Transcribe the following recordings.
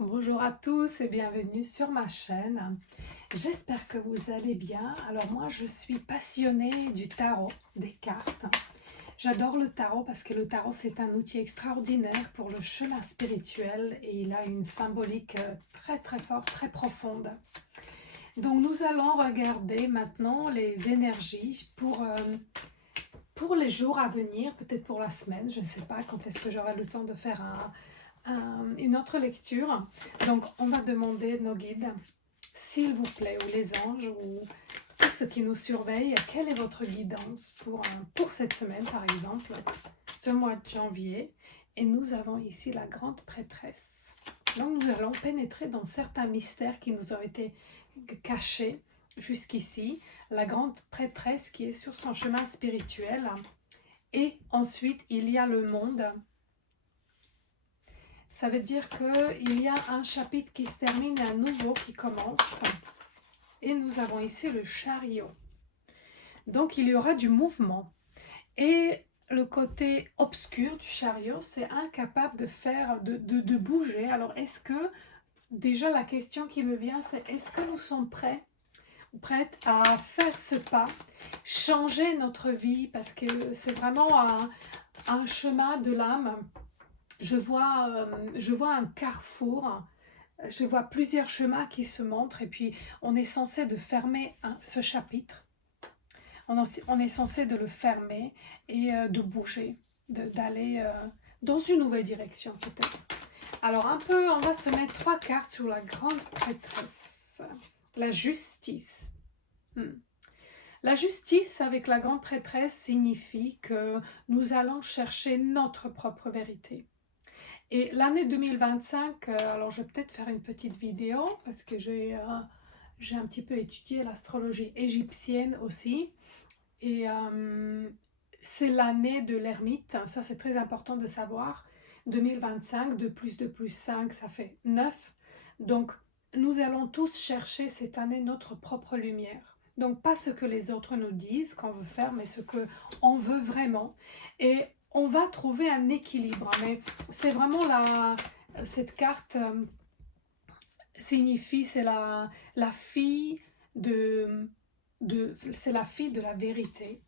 Bonjour à tous et bienvenue sur ma chaîne. J'espère que vous allez bien. Alors moi je suis passionnée du tarot, des cartes. J'adore le tarot parce que le tarot c'est un outil extraordinaire pour le chemin spirituel et il a une symbolique très très forte, très profonde. Donc nous allons regarder maintenant les énergies pour les jours à venir, peut-être pour la semaine, je ne sais pas quand est-ce que j'aurai le temps de faire une autre lecture. Donc, on va demander nos guides, s'il vous plaît, ou les anges, ou tous ceux qui nous surveillent, quelle est votre guidance pour cette semaine, par exemple, ce mois de janvier. Et nous avons ici la grande prêtresse. Donc, nous allons pénétrer dans certains mystères qui nous ont été cachés jusqu'ici. La grande prêtresse qui est sur son chemin spirituel. Et ensuite, il y a le monde. Ça veut dire qu'il y a un chapitre qui se termine et un nouveau qui commence. Et nous avons ici le chariot. Donc il y aura du mouvement. Et le côté obscur du chariot, c'est incapable de faire, de bouger. Alors est-ce que, déjà la question qui me vient, c'est est-ce que nous sommes prêtes à faire ce pas, changer notre vie, parce que c'est vraiment un chemin de l'âme. Je vois un carrefour, je vois plusieurs chemins qui se montrent et puis on est censé de fermer ce chapitre. On est censé de le fermer et de bouger, d'aller dans une nouvelle direction peut-être. Alors on va se mettre 3 cartes sur la grande prêtresse. La justice. La justice avec la grande prêtresse signifie que nous allons chercher notre propre vérité. Et l'année 2025, alors je vais peut-être faire une petite vidéo parce que j'ai un petit peu étudié l'astrologie égyptienne aussi. Et c'est l'année de l'ermite, ça c'est très important de savoir. 2025, de plus 5, ça fait 9. Donc nous allons tous chercher cette année notre propre lumière. Donc pas ce que les autres nous disent qu'on veut faire, mais ce qu'on veut vraiment. Et on va trouver un équilibre. Mais c'est vraiment cette carte signifie, c'est la fille c'est la fille de la vérité.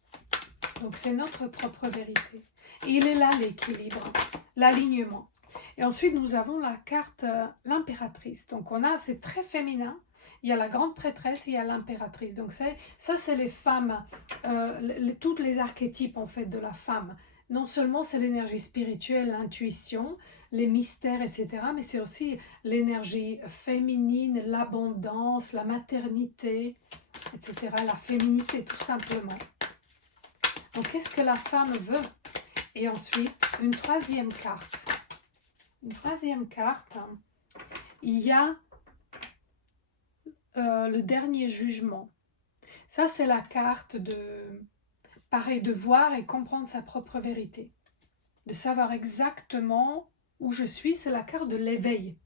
Donc c'est notre propre vérité. Et il est là l'équilibre, l'alignement. Et ensuite nous avons la carte l'impératrice. Donc c'est très féminin. Il y a la grande prêtresse, il y a l'impératrice. Donc ça c'est les femmes, toutes les archétypes en fait de la femme. Non seulement c'est l'énergie spirituelle, l'intuition, les mystères, etc. Mais c'est aussi l'énergie féminine, l'abondance, la maternité, etc. La féminité tout simplement. Donc, qu'est-ce que la femme veut? Et ensuite, une troisième carte. Une troisième carte, il y a le dernier jugement. Ça, c'est la carte de voir et comprendre sa propre vérité. De savoir exactement où je suis, c'est la carte de l'éveil.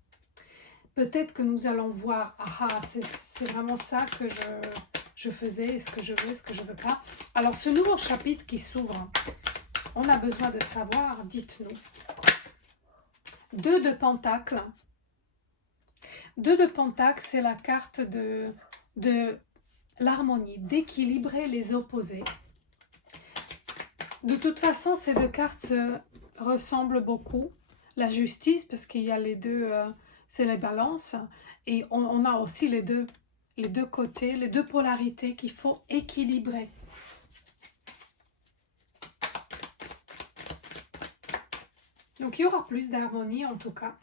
Peut-être que nous allons voir, c'est vraiment ça que je faisais, ce que je veux, ce que je ne veux pas. Alors, ce nouveau chapitre qui s'ouvre, on a besoin de savoir, dites-nous. 2 de Pentacle. 2 de Pentacle, c'est la carte de l'harmonie, d'équilibrer les opposés. De toute façon, ces 2 cartes se ressemblent beaucoup. La justice, parce qu'il y a les deux, c'est les balances. Et on a aussi les deux côtés, les 2 polarités qu'il faut équilibrer. Donc, il y aura plus d'harmonie en tout cas.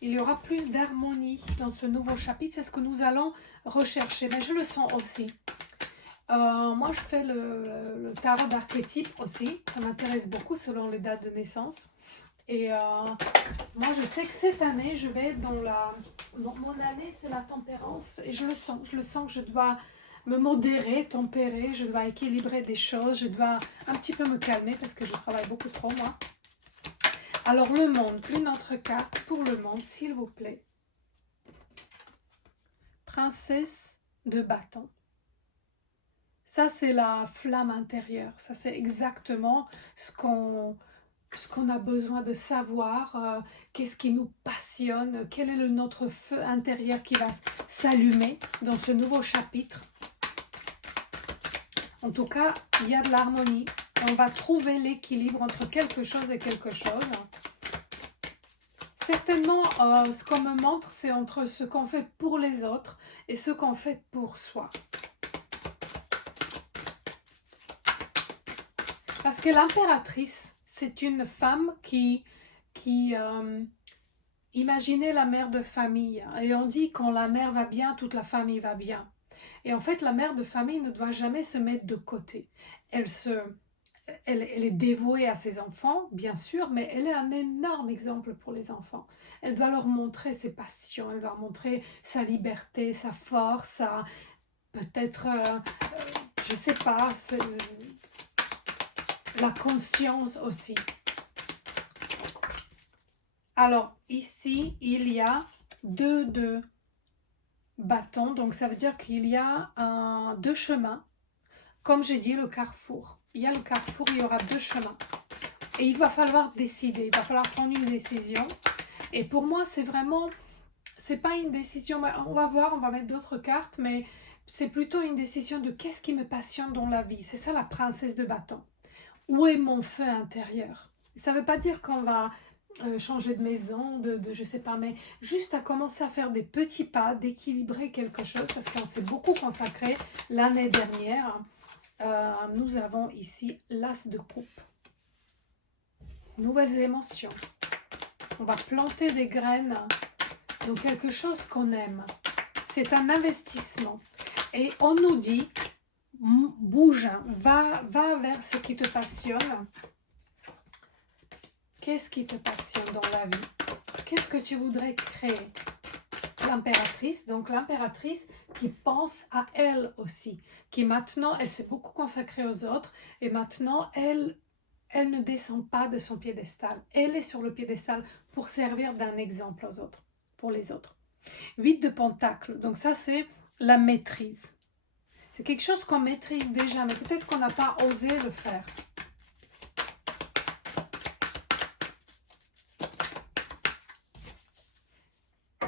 Il y aura plus d'harmonie dans ce nouveau chapitre. C'est ce que nous allons rechercher. Mais je le sens aussi. Moi, je fais le tarot d'archétype aussi. Ça m'intéresse beaucoup selon les dates de naissance. Et moi, je sais que cette année, je vais être dans mon année, c'est la tempérance. Et je le sens. Je le sens que je dois me modérer, tempérer. Je dois équilibrer des choses. Je dois un petit peu me calmer parce que je travaille beaucoup trop, moi. Alors, le monde, une autre carte pour le monde, s'il vous plaît. Princesse de bâton. Ça, c'est la flamme intérieure. Ça, c'est exactement ce qu'on ce qu'on a besoin de savoir, qu'est-ce qui nous passionne, quel est notre feu intérieur qui va s'allumer dans ce nouveau chapitre. En tout cas, il y a de l'harmonie. On va trouver l'équilibre entre quelque chose et quelque chose. Certainement, ce qu'on me montre, c'est entre ce qu'on fait pour les autres et ce qu'on fait pour soi. Parce que l'impératrice, c'est une femme qui imaginez la mère de famille. Et on dit quand la mère va bien, toute la famille va bien. Et en fait, la mère de famille ne doit jamais se mettre de côté. Elle est dévouée à ses enfants, bien sûr, mais elle est un énorme exemple pour les enfants. Elle doit leur montrer ses passions, elle doit leur montrer sa liberté, sa force, peut-être, je ne sais pas, la conscience aussi. Alors, ici, il y a deux bâtons, donc ça veut dire qu'il y a deux chemins. Comme j'ai dit, le carrefour. Il y a le carrefour, il y aura deux chemins. Et il va falloir décider, il va falloir prendre une décision. Et pour moi, c'est vraiment, c'est pas une décision, on va voir, on va mettre d'autres cartes, mais c'est plutôt une décision de qu'est-ce qui me passionne dans la vie. C'est ça la princesse de bâton. Où est mon feu intérieur? Ça ne veut pas dire qu'on va changer de maison, je sais pas, mais juste à commencer à faire des petits pas, d'équilibrer quelque chose, parce qu'on s'est beaucoup consacré l'année dernière. Nous avons ici l'as de coupe. Nouvelles émotions. On va planter des graines dans quelque chose qu'on aime. C'est un investissement. Et on nous dit, bouge, va vers ce qui te passionne. Qu'est-ce qui te passionne dans la vie? Qu'est-ce que tu voudrais créer? L'impératrice, donc l'impératrice qui pense à elle aussi, qui maintenant, elle s'est beaucoup consacrée aux autres et maintenant, elle ne descend pas de son piédestal. Elle est sur le piédestal pour servir d'un exemple aux autres, pour les autres. 8 de pentacles, donc ça c'est la maîtrise. C'est quelque chose qu'on maîtrise déjà, mais peut-être qu'on n'a pas osé le faire.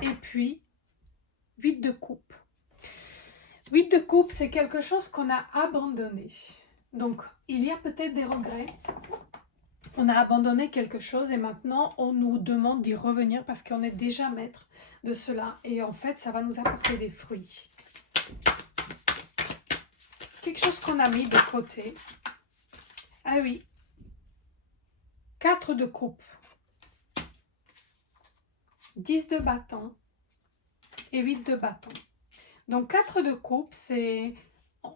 Et puis, 8 de coupe. 8 de coupe, c'est quelque chose qu'on a abandonné. Donc, il y a peut-être des regrets. On a abandonné quelque chose et maintenant, on nous demande d'y revenir parce qu'on est déjà maître de cela. Et en fait, ça va nous apporter des fruits. Quelque chose qu'on a mis de côté. Ah oui. 4 de coupe. 10 de bâton et 8 de bâton. Donc 4 de coupe, c'est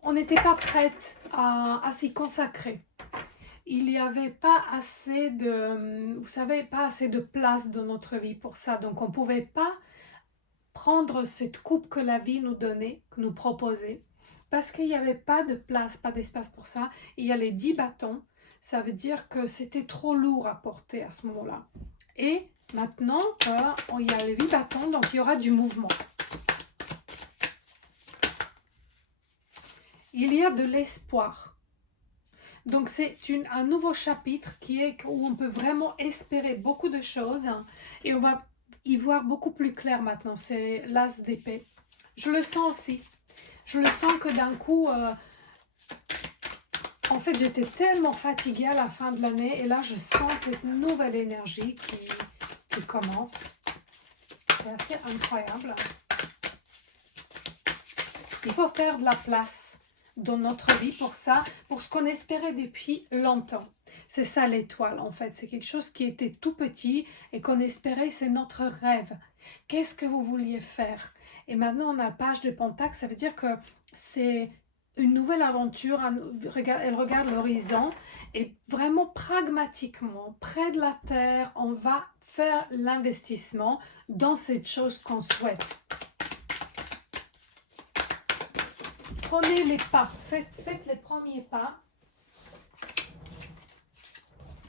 on n'était pas prête à s'y consacrer. Il n'y avait pas assez de, vous savez, pas assez de place dans notre vie pour ça. Donc on ne pouvait pas prendre cette coupe que la vie nous donnait, que nous proposait, parce qu'il n'y avait pas de place, pas d'espace pour ça. Il y a les 10 bâtons, ça veut dire que c'était trop lourd à porter à ce moment-là. Et maintenant, il y a les 8 bâtons, donc il y aura du mouvement. Il y a de l'espoir. Donc c'est un nouveau chapitre où on peut vraiment espérer beaucoup de choses et on va y voir beaucoup plus clair maintenant. C'est l'as d'épée. Je le sens aussi. Je le sens que d'un coup, en fait j'étais tellement fatiguée à la fin de l'année et là je sens cette nouvelle énergie qui commence. C'est assez incroyable. Il faut faire de la place dans notre vie pour ça, pour ce qu'on espérait depuis longtemps. C'est ça l'étoile en fait, c'est quelque chose qui était tout petit et qu'on espérait, c'est notre rêve. Qu'est-ce que vous vouliez faire? Et maintenant on a page de pentacle, ça veut dire que c'est une nouvelle aventure, elle regarde l'horizon et vraiment pragmatiquement, près de la terre, on va faire l'investissement dans cette chose qu'on souhaite. Prenez les pas, faites les premiers pas.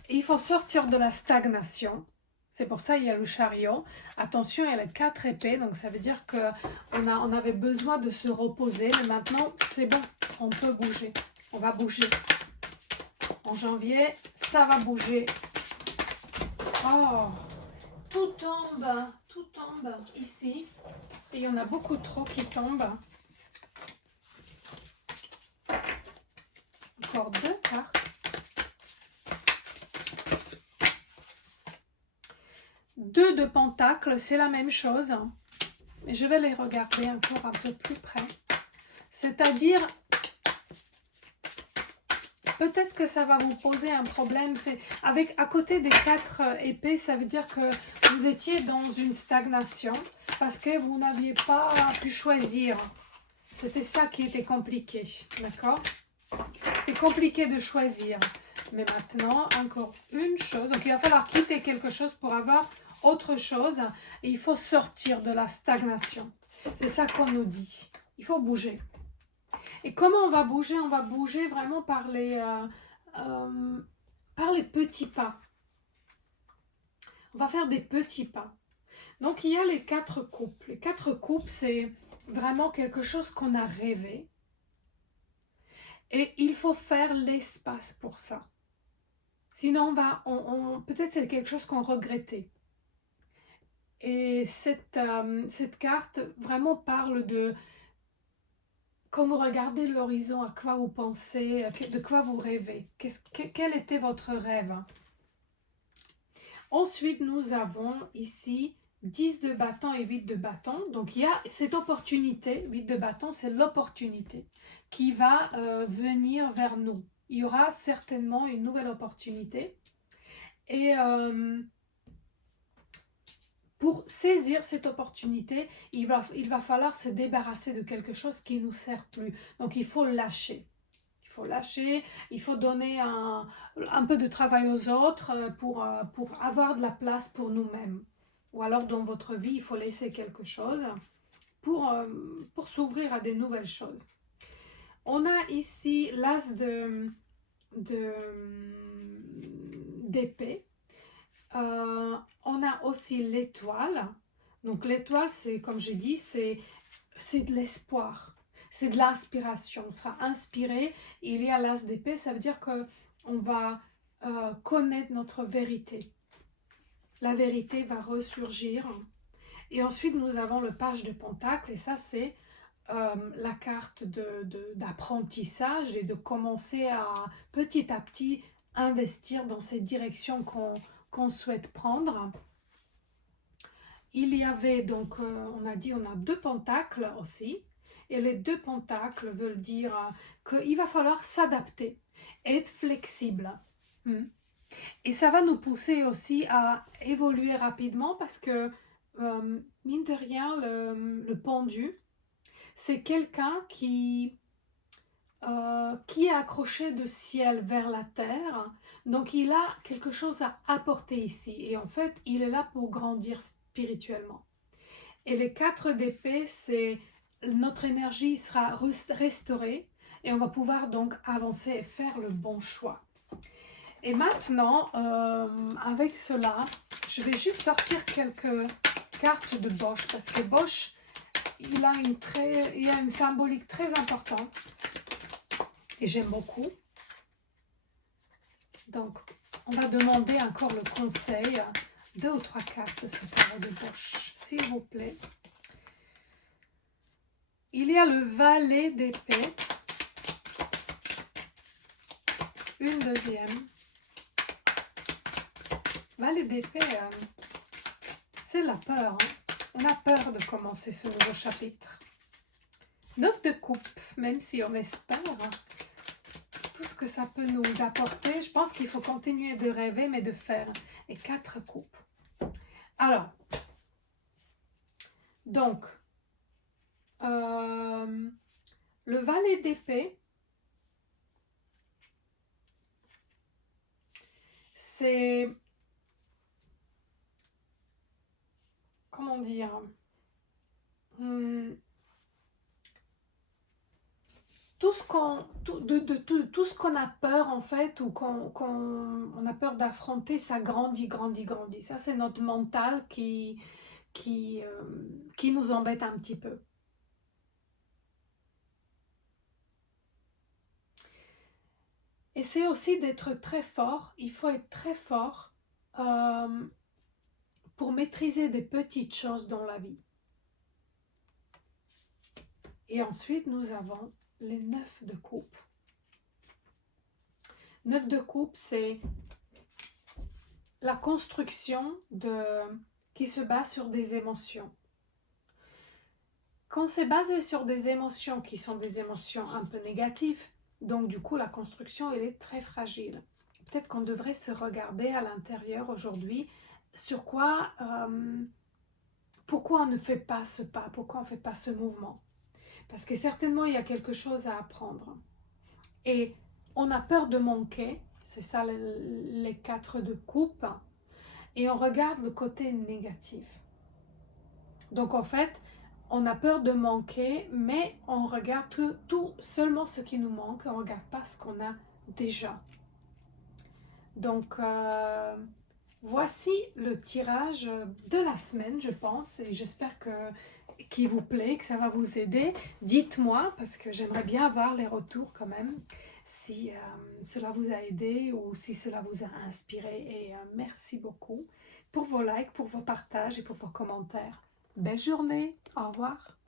Et il faut sortir de la stagnation. C'est pour ça qu'il y a le chariot. Attention, il y a les 4 épées, donc ça veut dire qu'on avait besoin de se reposer. Mais maintenant, c'est bon, on peut bouger. On va bouger. En janvier, ça va bouger. Oh, tout tombe ici. Et il y en a beaucoup trop qui tombent. Encore 2 cartes. 2 de pentacle, c'est la même chose. Mais je vais les regarder encore un peu plus près. C'est-à-dire, peut-être que ça va vous poser un problème. Avec à côté des 4 épées, ça veut dire que vous étiez dans une stagnation parce que vous n'aviez pas pu choisir. C'était ça qui était compliqué, d'accord? C'était compliqué de choisir. Mais maintenant, encore une chose. Donc, il va falloir quitter quelque chose pour avoir autre chose. Et il faut sortir de la stagnation. C'est ça qu'on nous dit. Il faut bouger. Et comment on va bouger? On va bouger vraiment par les petits pas. On va faire des petits pas. Donc, il y a les 4 coupes. Les 4 coupes, c'est vraiment quelque chose qu'on a rêvé. Et il faut faire l'espace pour ça. Sinon, peut-être c'est quelque chose qu'on regrettait. Et cette carte vraiment parle de quand vous regardez l'horizon, à quoi vous pensez, de quoi vous rêvez. Quel était votre rêve? Ensuite, nous avons ici 10 de bâton et 8 de bâton. Donc, il y a cette opportunité. 8 de bâton, c'est l'opportunité qui va venir vers nous. Il y aura certainement une nouvelle opportunité. Et pour saisir cette opportunité, il va falloir se débarrasser de quelque chose qui ne nous sert plus. Donc, il faut lâcher. Il faut lâcher, il faut donner un peu de travail aux autres pour avoir de la place pour nous-mêmes. Ou alors, dans votre vie, il faut laisser quelque chose pour s'ouvrir à des nouvelles choses. On a ici l'as d'épée. On a aussi l'étoile. Donc l'étoile, c'est comme j'ai dit, c'est de l'espoir, c'est de l'inspiration. On sera inspiré. Il y a l'as d'épée, ça veut dire que on va connaître notre vérité. La vérité va ressurgir. Et ensuite, nous avons le page de pentacle, et ça, c'est la carte d'apprentissage et de commencer à petit investir dans ces directions qu'on souhaite prendre. Il y avait donc, on a dit, on a 2 pentacles aussi. Et les 2 pentacles veulent dire qu'il va falloir s'adapter, être flexible. Et ça va nous pousser aussi à évoluer rapidement parce que, mine de rien, le pendu, c'est quelqu'un qui est accroché de ciel vers la terre. Donc il a quelque chose à apporter ici. Et en fait, il est là pour grandir spirituellement. Et les 4 d'épée, c'est notre énergie sera restaurée et on va pouvoir donc avancer et faire le bon choix. Et maintenant, avec cela, je vais juste sortir quelques cartes de Bosch parce que Bosch, il a une symbolique très importante et j'aime beaucoup. Donc, on va demander encore le conseil. 2 ou 3 cartes de ce tarot de Bosch, s'il vous plaît. Il y a le valet d'épée. Une deuxième. Valet d'épée, c'est la peur. On a peur de commencer ce nouveau chapitre. 9 de coupe, même si on espère tout ce que ça peut nous apporter. Je pense qu'il faut continuer de rêver, mais de faire. Et 4 coupes. Alors, donc, le valet d'épée, c'est, comment dire, tout ce qu'on a peur en fait, ou qu'on a peur d'affronter, ça grandit. Ça, c'est notre mental qui nous embête un petit peu. Et c'est aussi d'être très fort. Il faut être très fort euh, pour maîtriser des petites choses dans la vie. Et ensuite, nous avons les 9 de coupe. 9 de coupe, c'est la construction qui se base sur des émotions. Quand c'est basé sur des émotions qui sont des émotions un peu négatives, donc du coup la construction elle est très fragile. Peut-être qu'on devrait se regarder à l'intérieur aujourd'hui sur pourquoi on ne fait pas ce pas, pourquoi on ne fait pas ce mouvement. Parce que certainement il y a quelque chose à apprendre. Et on a peur de manquer, c'est ça les 4 de coupe, et on regarde le côté négatif. Donc en fait, on a peur de manquer, mais on regarde tout seulement ce qui nous manque, on ne regarde pas ce qu'on a déjà. Donc voici le tirage de la semaine, je pense, et j'espère qu'il vous plaît, que ça va vous aider. Dites-moi, parce que j'aimerais bien avoir les retours quand même, si cela vous a aidé ou si cela vous a inspiré. Et merci beaucoup pour vos likes, pour vos partages et pour vos commentaires. Belle journée, au revoir.